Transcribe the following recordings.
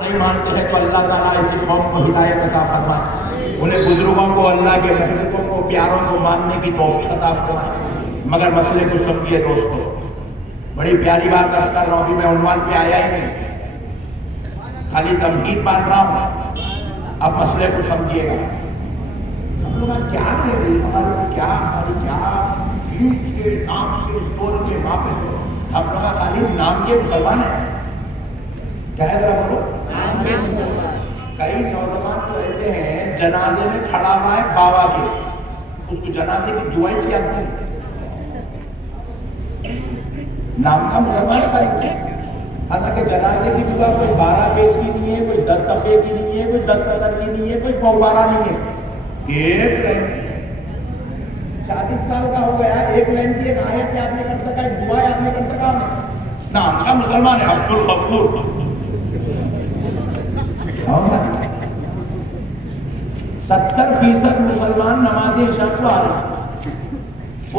نہیں مانتے ہیں تو اللہ تعالیٰ اسی قوم کو ہدایت عطا فرمائے، انہیں بزرگوں کو اللہ کے محبوبوں کو پیاروں کو ماننے کی توفیق عطا فرمائے۔ مگر مسئلے کو سمجھیے دوستو، بڑی پیاری بات عرض کر رہا ہوں، ابھی میں عنوان پہ آیا ہی نہیں، خالی تمہید باندھ رہا ہوں، اب مسئلے کو سمجھیے گا۔ ہم لوگ کیا ہے ہماری کیا چیز کے نام کے دور کے واپس ہو، ہم لوگ خالی نام کے مسلمان ہیں، کیا ہے ذرا بولو؟ کئی نوجوان تو ایسے ہیں جنازے میں کھڑا ہوا ہے بابا کے، اس کو جنازے کی دعائیں کیا تھی، نام کا مسلمان ہے، حالانکہ جنازے کی دعا کوئی 12 پیج کی نہیں ہے، کوئی 10 صفحے کی نہیں ہے، کوئی 10 سطر کی نہیں ہے، کوئی 12 نہیں ہے، ایک لائن کی ہے۔ 40 سال کا ہو گیا، ایک لائن کی ایک آیت یاد نہیں کر سکا، ایک دعا یاد نہیں کر سکا، نام کا مسلمان ہے عبد الغفور۔ 70% مسلمان نماز عشاء کو آ رہے ہیں،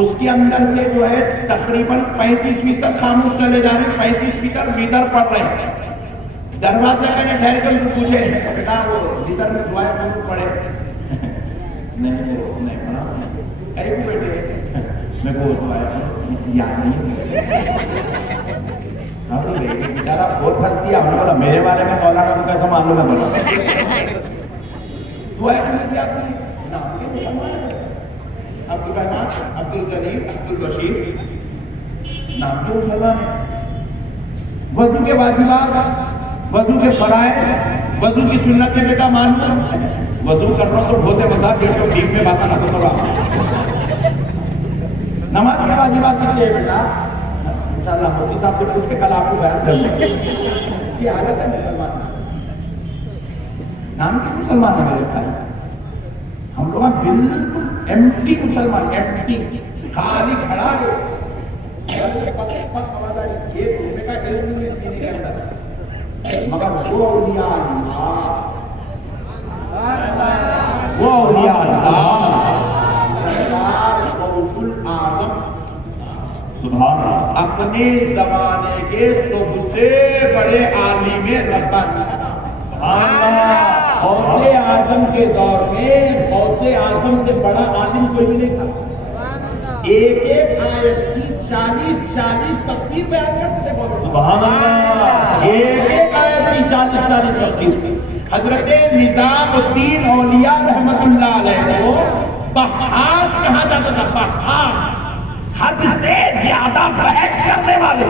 اس کے اندر سے جو ہے تقریباً 35% خاموش چلے جا رہے ہیں، 35% ویتر پڑھ رہے ہیں۔ دروازے میں نے ٹھہر کر پوچھے بیٹا وہ ویتر میں دعائیں ضرور پڑھے؟ نہیں پڑھا، کئی کو بیٹے میں کو دعائیں یاد نہیں، بیچارہ بہت ہنس دیا، ہم نے بولا میرے بارے میں مولانا کو کیسا معلوم ہے؟ بولا دعائیں کی آپ کی نام کے مسلمان ہیں، عبد الرحمان، عبد الجلیل، عبد البشیر، نام کے مسلمان ہیں۔ وضو کے واجبات، وضو کے فرائض، وضو کی سنت کے بیٹا ماننا، وضو کر رہا تو بہتے مسا بیٹھو ٹھیک میں باتیں نہ کرو۔ نماز کے واجبات کتنے ہیں بیٹا؟ انشاءاللہ مفتی صاحب سے پوچھ کے کل آپ کو بیان کروں گا۔ یہ حالت ہے مسلمان، نام کے مسلمان ہیں میرے بھائی، ہم لوگ بالکل ایمٹی مسلمان، ایمٹی، خالی کھڑا ہے، یہ گھومنے کا علم نہیں سینے کے اندر، مگر وہ اولیاء اللہ، وہ اولیاء اللہ، سرکار غوث الاعظم سبحان اللہ، اپنے زمانے کے سب سے بڑے عالم ربانی، غوث اعظم کے دور میں غوث اعظم سے بڑا عالم کوئی بھی نہیں تھا، ایک ایک آیت کی 40 تفسیر بیان کرتے تھے، سبحان اللہ، ایک ایک آیت کی 40 تفسیر۔ حضرت نظام الدین اولیاء رحمت اللہ علیہ کو بحاث کہا جاتا تھا، بحاث، حد سے زیادہ بحث کرنے والے،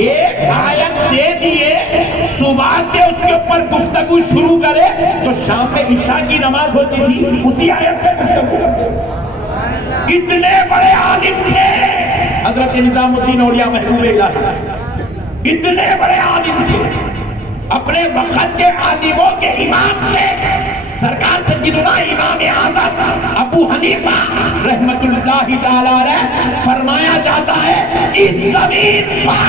ایک آیت دے دیے، صبح سے اس کے اوپر گفتگو شروع کرے تو شام میں عشاء کی نماز ہوتی تھی اسی آیت پہ گفتگو کرتے۔ کتنے بڑے عالم تھے حضرت نظام الدین اولیاء محبوب الہی، اتنے بڑے عالم تھے، اپنے وقت کے عالموں کے امام تھے، سرکار سیدنا امام اعظم ابو حنیفہ رحمت اللہ تعالی علیہ، فرمایا جاتا ہے اس زمین پر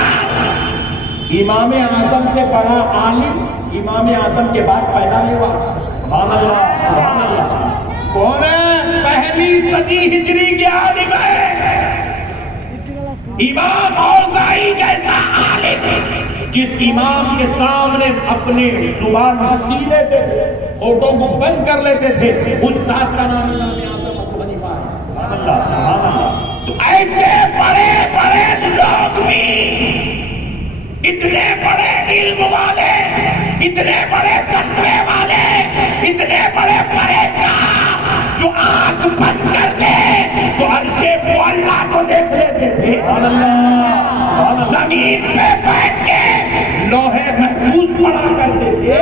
امام اعظم سے بڑا عالم امام اعظم کے بعد پیدا نہیں ہوا۔ سبحان اللہ، سبحان اللہ، کون ہے؟ پہلی صدی ہجری کے عالم ہے امام اوزاعی جیسا عالم، جس امام کے سامنے اپنے زبان سی لیتے تھے، فوٹو کو بند کر لیتے تھے، اس ذات کا نام امام اعظم ابو حنیفہ ہے۔ سبحان اللہ، سبحان اللہ۔ تو ایسے بڑے بڑے لوگ بھی، اتنے بڑے علم والے، اتنے بڑے تقوی والے، اتنے بڑے پرہیزگار، جو آنکھ بند کر کے تو عرش معلیٰ کو دیکھ لیتے تھے، زمین پہ بیٹھ کے لوہے محفوظ پڑھا کرتے تھے،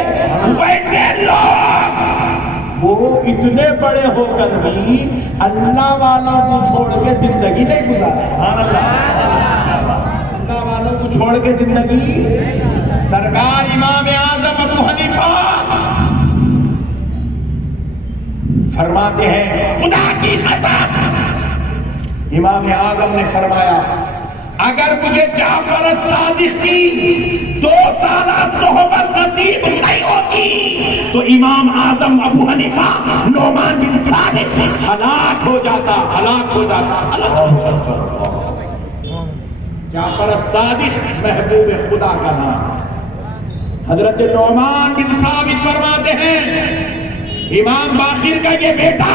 ویسے لوگ وہ اتنے بڑے ہو کر بھی اللہ والوں کو چھوڑ کے زندگی نہیں گزارے۔ اللہ والوں کو چھوڑ کے زندگی، سرکار امام اعظم ابو حنیفہ فرماتے ہیں، خدا کی قسم، امام اعظم نے فرمایا اگر مجھے جعفر الصادق کی 2 سالہ صحبت نصیب نہیں ہوتی تو امام اعظم ابو حنیفہ نعمان بن ثابت ہلاک ہو جاتا۔ جعفر الصادق محبوب خدا کا نام، حضرت نعمان بن ثابت فرماتے ہیں امام باقر کا یہ بیٹا،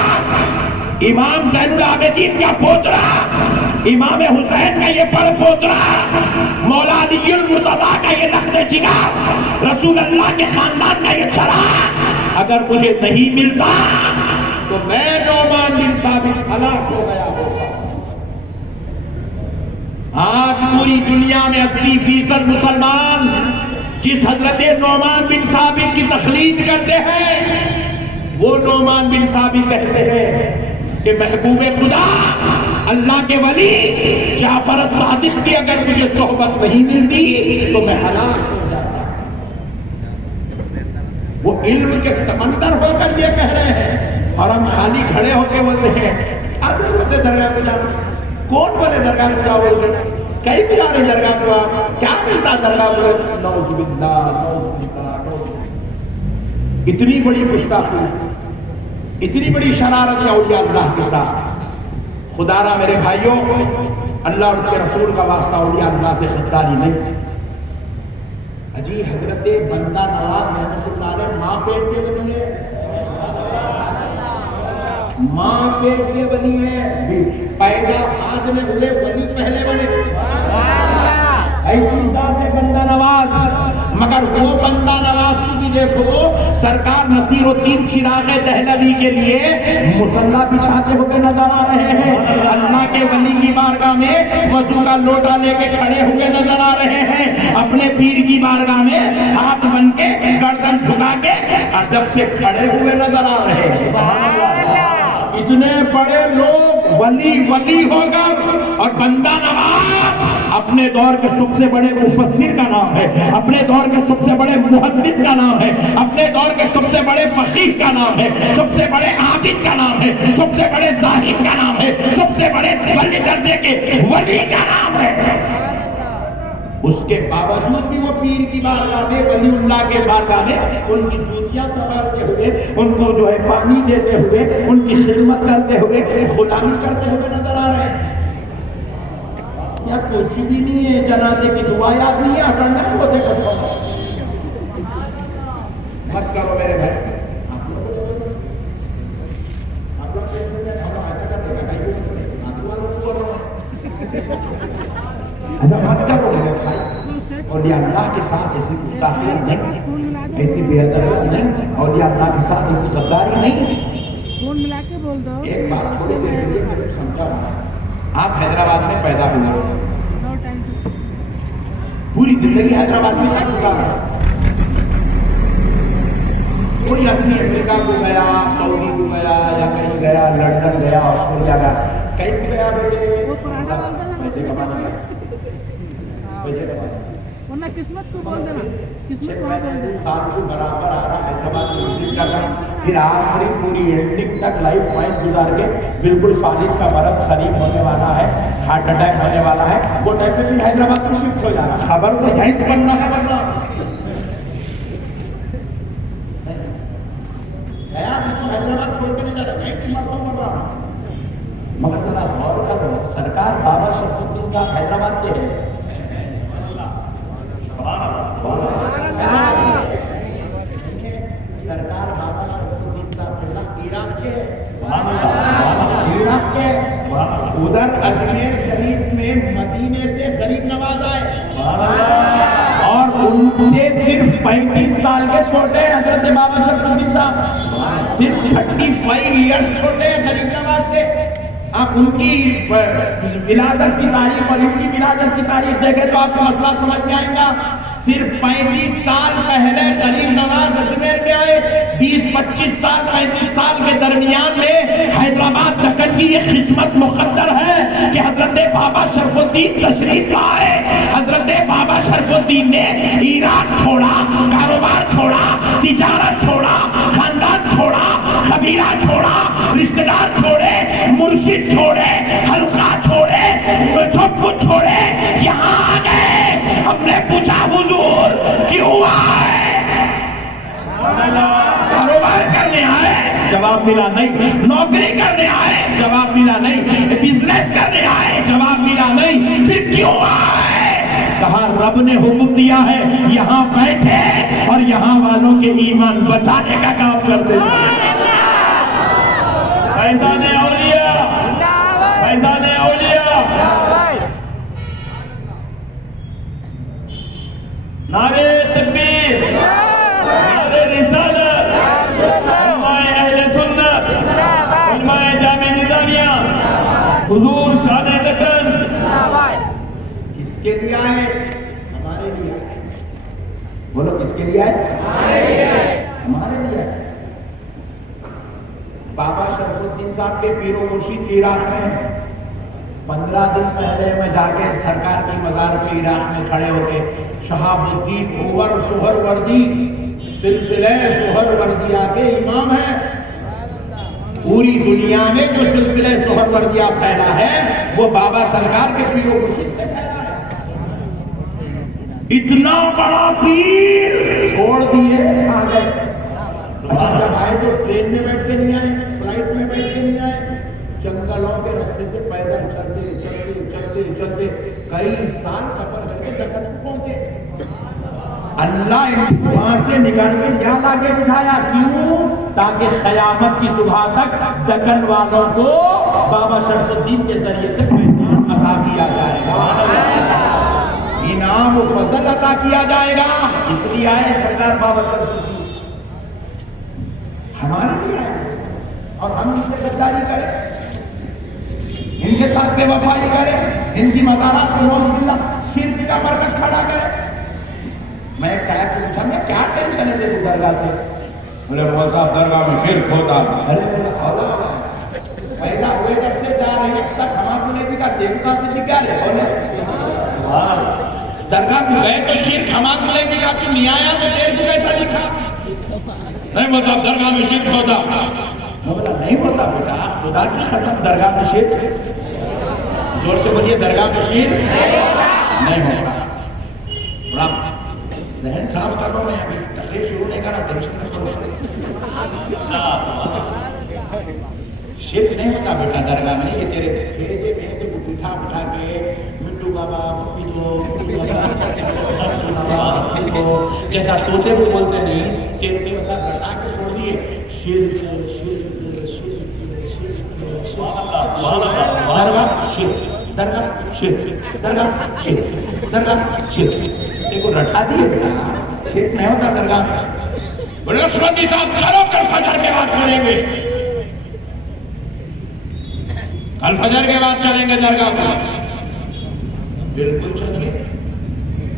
امام زین العابدین کا پوترا، امام حسین کا یہ بڑ پوترا، مولا علی المرتضیٰ کا یہ لخت جگر، رسول اللہ کے خاندان کا یہ چراغ اگر مجھے نہیں ملتا تو میں نعمان بن ثابت ہلاک ہو گیا ہوگا۔ آج پوری دنیا میں 80% مسلمان جس حضرت نعمان بن ثابت کی تقلید کرتے ہیں وہ نعمان بن ثابت کہتے ہیں کہ محبوب خدا اللہ کے ولی جعفر الصادق کی اگر مجھے صحبت نہیں ملتی تو میں ہلاک ہو جاتا۔ وہ علم کے سمندر ہو کر یہ کہہ رہے ہیں اور ہم خالی کھڑے ہو کے بولتے ہیں آدھے بولتے درگاہ کو جانا، کون بولے درگاہ کو جاؤ بولتے کئی بھی آ رہے درگاہ کو کیا ملتا درگاہ کو؟ نعوذ باللہ نعوذ باللہ نعوذ باللہ۔ اتنی بڑی گستاخی، اتنی بڑی شرارت اولیاء اللہ کے ساتھ۔ خدا را میرے بھائیوں، اللہ اور اس کے رسول کا واسطہ اولیاء اللہ سے غداری نہیں۔ اجی حضرت بندہ نواز رحمۃ اللہ علیہ ماں پیٹ کے ولی ہے، ماں پیٹ کے ولی ہے، پیدا آج میں ہوئے ولی پہلے بنے، ایسی ذات ہے بندہ نواز۔ مگر وہ بندہ نواز کو بھی دیکھو، سرکار نصیر الدین چراغ دہلوی کے لیے مصلی بچھاتے ہوئے نظر آ رہے ہیں، اللہ کے ولی کی بارگاہ میں وضو کا لوٹا لے کے کھڑے ہوئے نظر آ رہے ہیں، اپنے پیر کی بارگاہ میں ہاتھ بن کے گردن جھکا کے ادب سے کھڑے ہوئے نظر آ رہے ہیں۔ اتنے بڑے لوگ ولی ہو کر، اور بندہ نواز اپنے دور کے سب سے بڑے مفسر کا نام ہے، اپنے دور کے سب سے بڑے محدث کا نام ہے، اپنے دور کے سب سے بڑے فقیہ کا نام ہے، سب سے بڑے عابد کا نام ہے، سب سے بڑے زاہد کا نام ہے، سب سے بڑے ولی درجے کے ولی کا نام ہے۔ اس کے باوجود بھی وہ پیر کی بارگاہ میں، ولی اللہ کے بارگاہ میں ان کی جوتیاں سنبھالتے ہوئے، ان کو جو ہے پانی دیتے ہوئے، ان کی خدمت کرتے ہوئے، غلامی کرتے ہوئے نظر آ رہے ہیں۔ یا کچھ بھی نہیں ہے، جنازے کی دعا یاد نہیں ہے، اٹھنا کو دیکھو مت کرو میرے بھائی، ایسا مت کرو میرے بھائی۔ اور یہ اللہ کے ساتھ ایسی گستاخی نہیں، ایسی بے ادبی نہیں، اور یہ اللہ کے ساتھ ایسی غداری نہیں۔ ایک بات تھوڑی دیر کے لیے میں سمجھا ہوں، آپ حیدرآباد میں پیدا ہوئے، پوری زندگی حیدرآباد میں گزارا، کوئی اپنی امریکہ کو گیا، سعودی کو گیا، یا کہیں گیا، لندن گیا، آسٹریلیا گیا، کہیں بھی گیا بیٹے پیسے کمانا گیا، پیسے کمانا ورنہ قسمت کو بول دینا، قسمت کو بول دینا۔ سال کو برابر آ رہا حیدرآباد میں وزٹ کر رہا، پھر آخری پوری اینڈنگ تک لائف ٹائم گزار کے بالکل فالج کا برس قریب ہونے والا ہے، ہارٹ اٹیک ہونے والا ہے، وہ ٹائم پہ بھی حیدرآباد میں شفٹ ہو جانا، خبر تو یہیں بننا ہے ورنہ حیدرآباد چھوڑ کے نہیں جا رہا، ایک مرتبہ بڑھ رہا۔ مگر ذرا غور کرو، سرکار بابا شرف الدین صاحب حیدرآباد کے ہیں، سرکار بابا شرف الدین صاحب عراق کے، عراق کے ادھر اجمیر شریف میں مدینے سے غریب نواز آئے اور ان سے صرف 35 سال کے چھوٹے ہیں حضرت بابا شرف الدین صاحب، صرف 35 ایئرس چھوٹے ہیں غریب نواز سے۔ آپ ان کی ولادت کی تاریخ اور ان کی ولادت کی تاریخ دیکھیں تو آپ کو مسئلہ سمجھ میں آئے گا۔ صرف 35 سال پہلے غریب نواز اجمیر میں آئے، 20-25 سال 35 سال کے درمیان میں حیدرآباد دکن کی یہ خدمت مقدر ہے کہ حضرت بابا شرف الدین تشریف لائے۔ حضرت بابا شرف الدین نے عراق چھوڑا، کاروبار چھوڑا، تجارت چھوڑا، خاندان چھوڑا، قبیلہ چھوڑا، رشتہ دار چھوڑے، مرشد چھوڑے، حلقہ چھوڑے، سب کچھ چھوڑے، یہاں آ گئے۔ ہم نے پوچھا حضور کیوں آئے؟ کاروبار کرنے آئے؟ جواب ملا نہیں۔ نوکری کرنے آئے؟ جواب ملا نہیں۔ بزنس کرنے آئے؟ جواب ملا نہیں۔ پھر کیوں آئے؟ کہا رب نے حکم دیا ہے یہاں بیٹھے اور یہاں والوں کے ایمان بچانے کا کام کرتے ہیں۔ فیضان اولیاء، فیضان اولیاء، نعرے تکبیر، نعرے رسالت، علماء اہل سنت، علماء جامع نظامیہ، حضور شان دکن کس کے لیے آئے؟ ہمارے لیے آئے۔ بولو کس کے لیے آئے؟ ہمارے لیے آئے۔ بابا شرف الدین صاحب کے پیر و مرشید کی عراق میں 15 دن پہلے میں جا کے سرکار کی مزار پہ عراق میں کھڑے ہو کے شہاب الدین عمر سہروردی سلسلہ سہروردیہ کے امام ہیں۔ پوری دنیا میں جو سلسلہ سہروردیہ پھیلا ہے وہ بابا سرکار کے پیر و مرشید سے پھیلا ہے۔ اتنا بڑا پیر چھوڑ دیے آ گئے۔ اچھا جب آئے تو ٹرین میں بیٹھ کے نہیں آئے، فلائٹ میں بیٹھ کے نہیں آئے، جنگلوں کے راستے سے پیدل چلتے چلتے چلتے چلتے کئی سال سفر کر کے دکن پہنچے۔ اللہ وہاں سے نکال کے یہاں لا کے بٹھایا، کیوں؟ تاکہ قیامت کی صبح تک دکن والوں کو بابا شمس الدین کے ذریعے سے پیغام عطا کیا جائے گا، انعام و فضل عطا کیا جائے گا۔ اس لیے آئے سرکار بابا شمس الدین ہمارے لیے آئے، اور ہم اس سے غداری کریں، ان کے ساتھ بے وفائی کریں، ان کی مزارات کو نوز باللہ شرک کا مرکز کھڑا کریں۔ میں ایک صاحب کو پوچھا میں کیا ٹینشن ہے تیری درگاہ سے؟ بولے مولانا صاحب درگاہ میں شرک ہوتا ہے۔ ارے بولا پیدا ہوئے جب سے 4 مہینے تک ہمارے نے کہا دیوتا سے نکاح لے، بولے درگاہ میں گئے تو شرک ہمارے ملے گی کہ نہیں آیا تو دیر کو کیسا لکھا؟ نہیں مطلب درگاہ میں شرک ہوتا۔ بولا نہیں ہوتا بیٹا، خدا کی قسم درگاہ میں شرک، زور سے بولیے درگاہ میں شرک نہیں ہوتا۔ تھوڑا ذہن صاف کر رہا ہوں، میں ابھی تقریر شروع نہیں کرا، ٹینشن نہ کرو۔ شرک نہیں ہوتا بیٹا درگاہ میں، یہ تیرے بھیجے بھیجے کو بٹھا بٹھا کے مٹو بابا پپی دو جیسا طوطے کو بولتے نہیں کہ ویسا گھٹا کے چھوڑ دیے شرک شرک درگاہ شرک درگاہ شرک درگاہ شرک دیکھو رٹا دیے بیٹا، شرک نہیں ہوتا درگاہ میں۔ بولے شردی صاحب چلو کل فجر کے بعد چلیں گے، کل فجر کے بعد چلیں گے درگاہ پر۔ بالکل چلیے،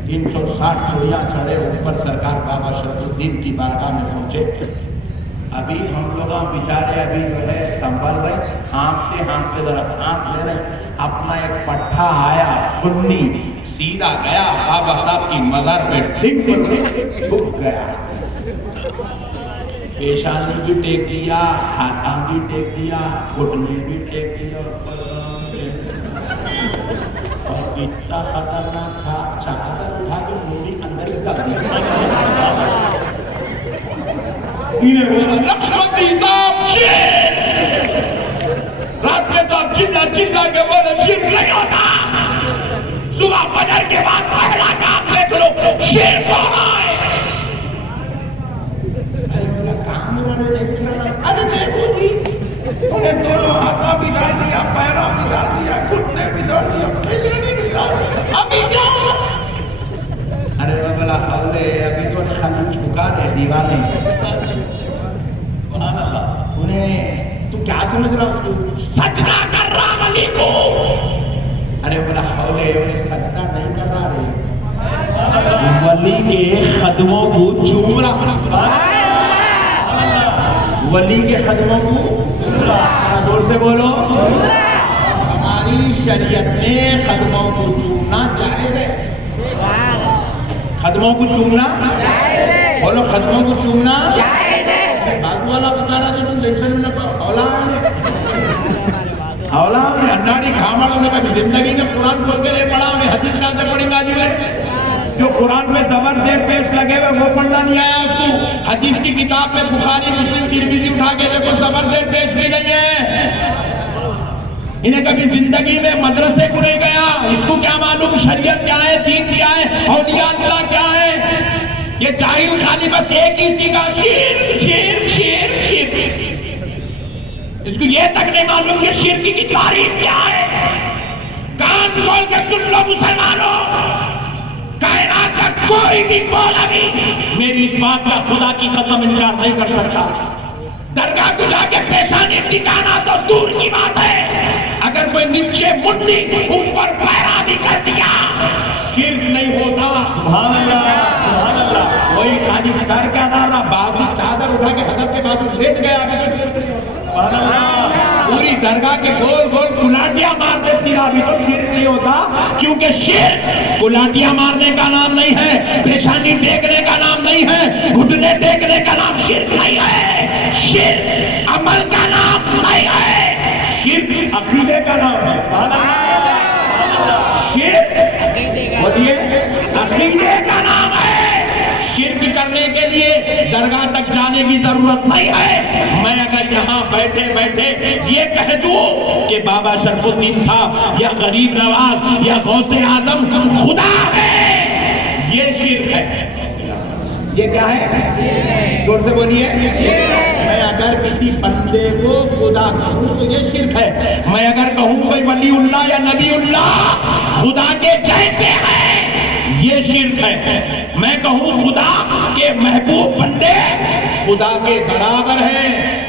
360 سویاں چڑھے اوپر سرکار بابا شرف الدین کی بارگاہ میں پہنچے۔ ابھی ہم لوگ بیچارے ابھی جو ہے سنبھل رہے، ہانپتے ذرا سانس لے رہے، اپنا ایک پٹھا آیا سنی سیدھا گیا بابا صاحب کی مزار پہ ڈگ پڑ چھپ گیا، پیشانی بھی ٹیک دیا، ہاتھاں بھی ٹیک دیا، گھٹنے بھی ٹیک دیا، اور اتنا خطرناک تھا چادر اٹھا کے موڑی اندر کر دیا۔ لکشمندی صاحب شیر رات میں تو چلا چلا کے بولے شیر نہیں ہوتا، صبح فجر کے بعد پہلا کام دیکھ لو شیر کون آئے۔ ارے دیکھو جی انہیں دونوں ہاتھوں بھی ڈال دیا، پیروں بھی ڈال دیا، گھٹنے بھی ڈال دیا، کھچڑی بھی ڈال دیا، ابھی کیا؟ ارے بلا حولے ابھی تو نے خالی چھکا دے دیوانے۔ انہیں تو کیا سمجھ رہا ہوں؟ سجدہ کر رہا علی کو۔ ارے بلا حولے انہیں سجدہ نہیں کر رہا رہے، ولی کے قدموں کو چوم رہا، ولی کے قدموں کو زور سے بولو۔ ہماری شریعت میں قدموں کو چومنا جائز ہے، قدموں کو چومنا بولو، قدموں کو چومنا جائز ہے۔ بازو والا بتانا جو تم ٹینشن میں نہ اولا میں اناڑی کھامڑ میں کبھی زندگی میں قرآن کھول کے نہیں پڑھا، ہمیں حدیث کہاں سے پڑھیں گا جی؟ جو قرآن میں زبر زیر پیش لگے ہوئے وہ پڑھنا نہیں آیا اس کو۔ حدیث کی کتاب میں بخاری مسلم ترمذی اٹھا کے دیکھو زبر زیر پیش بھی نہیں ہے۔ انہیں کبھی زندگی میں مدرسے کو نہیں گیا، اس کو کیا معلوم شریعت کیا ہے، دین کیا ہے، اولیاء اللہ کیا ہے؟ یہ جاہل خالی بس ایک ہی سیکھا، شرک شرک شرک شرک، اس کو یہ تک نہیں معلوم کہ شرک کی تعریف کیا ہے۔ کان کھول کے سن لو مسلمانوں، کائنات کا کوئی بھی مولوی میری اس بات کا خدا کی قسم انکار نہیں کر سکتا۔ درگاہ کو جا کے پیشانی ٹکانا تو دور کی بات ہے، اگر کوئی نیچے منڈی اوپر پیرا بھی کر دیا شرک نہیں ہوتا۔ سبحان اللہ سبحان اللہ۔ کوئی خالی سر کا نارا بازو چادر اٹھا کے حضرت کے بازو لیٹ گیا ابھی تو شرک نہیں ہوتا۔ سبحان اللہ۔ پوری درگاہ کے گول گول کلاٹیاں مارتے پھر ابھی تو شرک نہیں ہوتا، کیونکہ شرک کلاٹیاں مارنے کا نام نہیں ہے، پیشانی ٹیکنے کا نام نہیں ہے، گھٹنے ٹیکنے کا نام شرک نہیں ہے، شرک عمل کا نام نہیں ہے، شرک عقیدے کا نام ہے۔ شرک بولیے عقیدے کا نام ہے۔ شرک کرنے کے لیے درگاہ تک جانے کی ضرورت نہیں ہے۔ میں اگر یہاں بیٹھے بیٹھے یہ کہہ دوں کہ بابا شرف الدین صاحب یا غریب نواز یا غوث اعظم خدا ہے، یہ شرک ہے۔ یہ کیا ہے؟ زور سے بولیے۔ میں اگر کسی بندے کو خدا کہوں تو یہ شرک ہے۔ میں اگر کہوں کوئی ولی اللہ یا نبی اللہ خدا کے جیسے ہے، یہ شرک ہے۔ میں کہوں خدا کے محبوب بندے خدا کے برابر ہیں،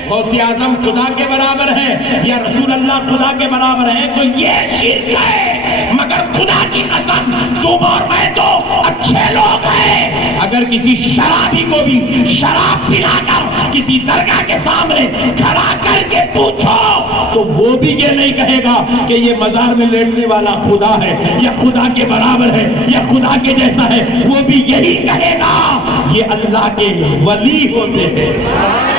غوث اعظم خدا کے برابر ہیں یا رسول اللہ خدا کے برابر ہیں، تو یہ شرک ہے۔ مگر خدا کی قسم تم اور میں تو اچھے لوگ ہیں۔ اگر کسی شرابی کو بھی شراب پلا کر کسی درگاہ کے سامنے کھڑا کر کے پوچھو تو وہ بھی یہ نہیں کہے گا کہ یہ مزار میں لیٹنے والا خدا ہے یا خدا کے برابر ہے یا خدا کے جیسا ہے، وہ بھی یہی کہے گا یہ اللہ کے ولی ہوتے ہیں۔